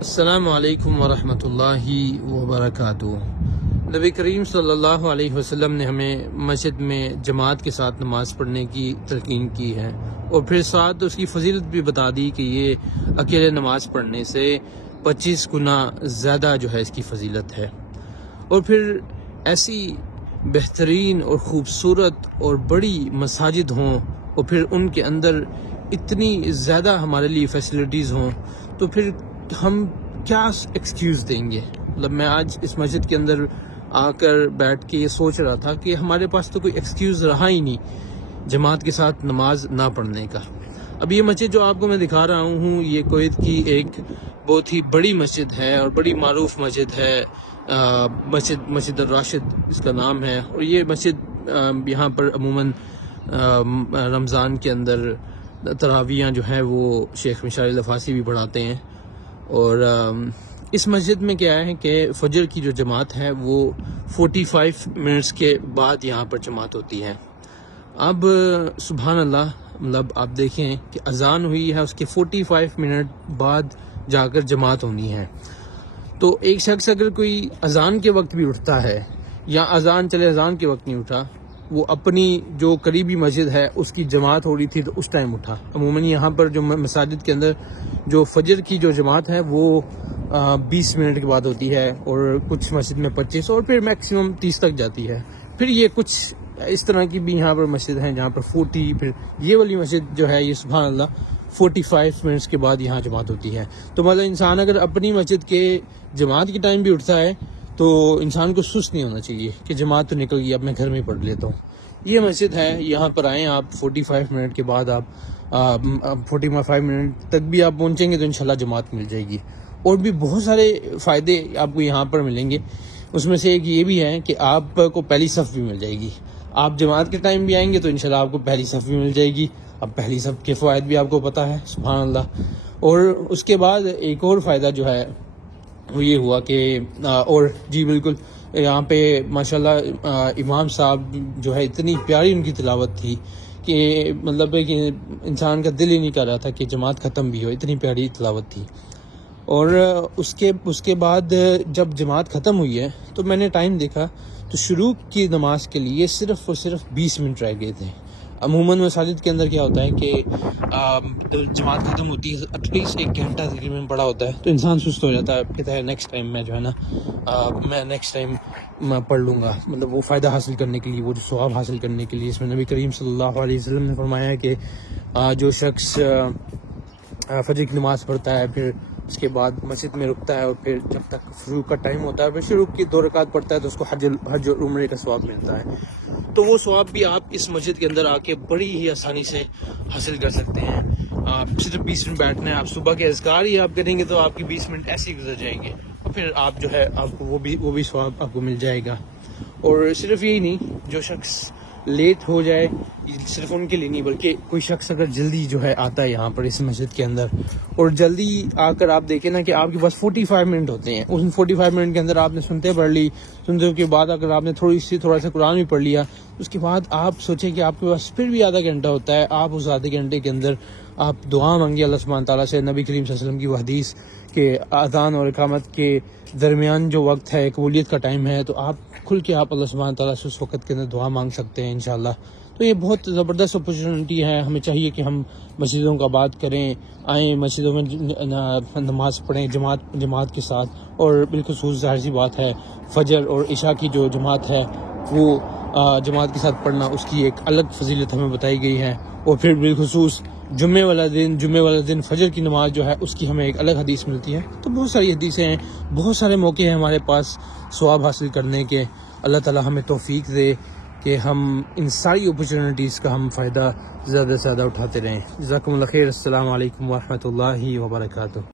अस्सलामु अलैकुम वरहमतुल्लाहि वबरकातुहू। नबी करीम सल्लल्लाहु अलैहि वसल्लम ने हमें मस्जिद में जमात के साथ नमाज पढ़ने की तलकीन की है और फिर साथ उसकी फजीलत भी बता दी कि ये अकेले नमाज पढ़ने से 25 गुना ज़्यादा जो है इसकी फजीलत है। और फिर ऐसी बेहतरीन और ख़ूबसूरत और बड़ी मसाजिद हों और फिर उनके अंदर इतनी ज़्यादा हमारे लिए फैसिलिटीज़ हों तो फिर हम क्या एक्सक्यूज़ देंगे। मतलब मैं आज इस मस्जिद के अंदर आकर बैठ के ये सोच रहा था कि हमारे पास तो कोई एक्सक्यूज़ रहा ही नहीं जमात के साथ नमाज ना पढ़ने का। अब ये मस्जिद जो आपको मैं दिखा रहा हूँ ये कुवैत की एक बहुत ही बड़ी मस्जिद है और बड़ी मारूफ मस्जिद है। मस्जिद राशिद इसका नाम है। और ये मस्जिद यहाँ पर अमूमन रमज़ान के अंदर तरावियाँ जो है वो शेख मिशाइल लफासी भी पढ़ाते हैं। और इस मस्जिद में क्या है कि फजर की जो जमात है वो 45 मिनट्स के बाद यहाँ पर जमात होती है। अब सुभान अल्लाह, मतलब आप देखें कि अजान हुई है उसके 45 मिनट बाद जाकर जमात होनी है। तो एक शख्स अगर कोई अजान के वक्त भी उठता है या अजान चले अजान के वक्त नहीं उठा, वो अपनी जो करीबी मस्जिद है उसकी जमात हो रही थी तो उस टाइम उठा। अमूमन यहाँ पर जो मसाजिद के अंदर जो फजर की जो जमात है वो 20 मिनट के बाद होती है और कुछ मस्जिद में 25 और फिर मैक्सिमम 30 तक जाती है। फिर ये कुछ इस तरह की भी यहाँ पर मस्जिद हैं जहाँ पर 40, फिर ये वाली मस्जिद जो है ये सुभान अल्लाह 45 मिनट्स के बाद यहाँ जमात होती है। तो मतलब इंसान अगर अपनी मस्जिद के जमात की टाइम भी उठता है तो इंसान को सुस्त नहीं होना चाहिए कि जमात तो निकल गई अब मैं घर में पढ़ लेता हूँ। ये मस्जिद है, यहाँ पर आएँ आप 45 मिनट के बाद आप 45 मिनट तक भी आप पहुँचेंगे तो इंशाल्लाह जमात मिल जाएगी। और भी बहुत सारे फ़ायदे आपको यहाँ पर मिलेंगे। उसमें से एक ये भी है कि आपको पहली सफ़ भी मिल जाएगी। आप जमात के टाइम भी आएंगे तो इंशाल्लाह आपको पहली सफ़ भी मिल जाएगी। अब पहली सफ़ के फ़वाइद भी आपको पता है, सुभान अल्लाह। और उसके बाद एक और फ़ायदा जो है वो ये हुआ कि और जी बिल्कुल, यहाँ पे माशाल्लाह इमाम साहब जो है इतनी प्यारी उनकी तिलावत थी कि मतलब कि इंसान का दिल ही नहीं कर रहा था कि जमात ख़त्म भी हो, इतनी प्यारी तिलावत थी। और उसके बाद जब जमात ख़त्म हुई है तो मैंने टाइम देखा तो शुरू की नमाज के लिए सिर्फ़ और सिर्फ 20 मिनट रह गए थे। अमूमन मसाजिद के अंदर क्या होता है कि जमात ख़त्म होती है एटलीस्ट 1 घंटा तकरीबन पड़ा होता है तो इंसान सुस्त हो जाता है, कहता है नेक्स्ट टाइम मैं जो है ना मैं नेक्स्ट टाइम मैं पढ़ लूँगा। मतलब वो फ़ायदा हासिल करने के लिए, वो जो सवाब हासिल करने के लिए। इसमें नबी करीम सल्लल्लाहु अलैहि वसल्लम ने फरमाया है कि जो शख्स फजर की नमाज़ पढ़ता है फिर उसके बाद मस्जिद में रुकता है और फिर जब तक शुरू का टाइम होता है फिर शुरू की 2 रकात पढ़ता है तो उसको हज और उम्रे का सवाब मिलता है। तो वो सवाब भी आप इस मस्जिद के अंदर आके बड़ी ही आसानी से हासिल कर सकते हैं। आप सिर्फ 20 मिनट बैठना है, आप सुबह के अज़कार ही आप करेंगे तो आपके 20 मिनट ऐसे ही गुजर जाएंगे और फिर आप जो है आपको वो भी सवाब आपको मिल जाएगा। और सिर्फ यही नहीं, जो शख्स लेट हो जाए सिर्फ उनके लिए नहीं बल्कि कोई शख्स अगर जल्दी जो है आता है यहाँ पर इस मस्जिद के अंदर और जल्दी आकर आप देखें ना कि आपके पास 45 मिनट होते हैं, उन 45 मिनट के अंदर आपने सुनते पढ़ ली, सुनते के बाद अगर आपने थोड़ा सा कुरान भी पढ़ लिया उसके बाद आप सोचें कि आपके पास फिर भी आधा घंटा होता है। आप उस आधे घंटे के अंदर आप दुआ मांगिए अल्लाह सुब्हान ताला से। नबी करीम सल्लल्लाहु अलैहि वसल्लम की वो हदीस के अज़ान और इकामत के दरमियान जो वक्त है कबूलियत का टाइम है तो आप खुल के आप अल्लाह सुब्हान ताला से उस वक्त के अंदर दुआ मांग सकते हैं इंशाल्लाह। तो ये बहुत ज़बरदस्त अपॉर्चुनिटी है। हमें चाहिए कि हम मस्जिदों का बात करें, आएँ मस्जिदों में नमाज़ पढ़ें जमात के साथ। और बिल्कुल ज़ाहिर सी बात है फजर और इशा की जो जमात है वो जमात के साथ पढ़ना उसकी एक अलग फजीलत हमें बताई गई है। और फिर बिलखुसूस जुम्मे वाला दिन फजर की नमाज जो है उसकी हमें एक अलग हदीस मिलती है। तो बहुत सारी हदीसें हैं, बहुत सारे मौके हैं हमारे पास सवाब हासिल करने के। अल्लाह ताला हमें तौफीक दे कि हम इन सारी अपॉर्चुनिटीज़ का हम फ़ायदा ज़्यादा से ज़्यादा उठाते रहें। जज़ाकुमुल्लाह खैर। अस्सलामु अलैकुम वरहमतुल्लाहि वबरकातुहू।